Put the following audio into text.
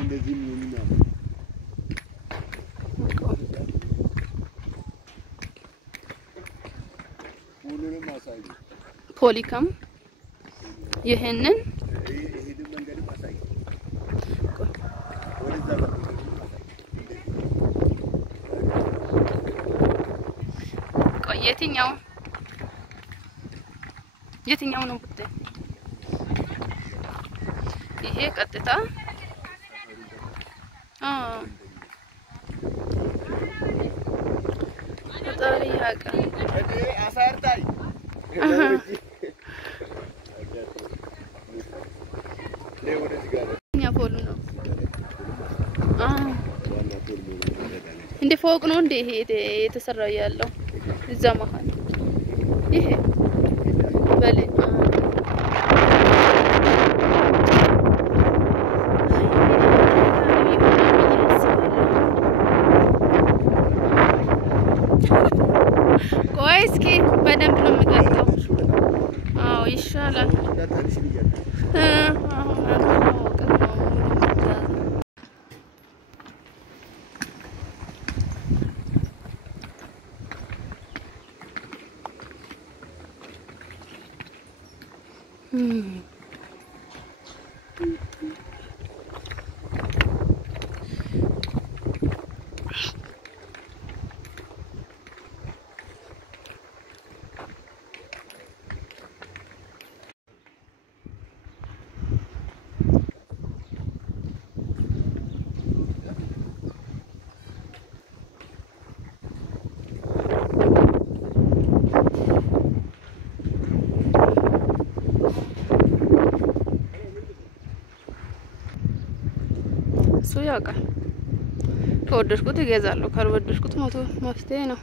እንደዚህ ነው ሁሉንም አሳይ ፖሊካም ይሄንን መንገድ አሳይ ወደዛ የትኛው ነው ብታይ ይሄ ቀጥታ ፈጣሪ ያውቃል አሳርታይ ፖሉ ነው እንደ ፎቅ ነው እንደ ይሄ የተሰራው ያለው እዛ መሃል ይሄ በለ ቆይስኪ በደንብ ነው የምገልጠው አዎ ይሻላል ያውቃል ከወደድኩት እገዛለሁ ካልወደድኩት ሞቶ መፍትሄ ነው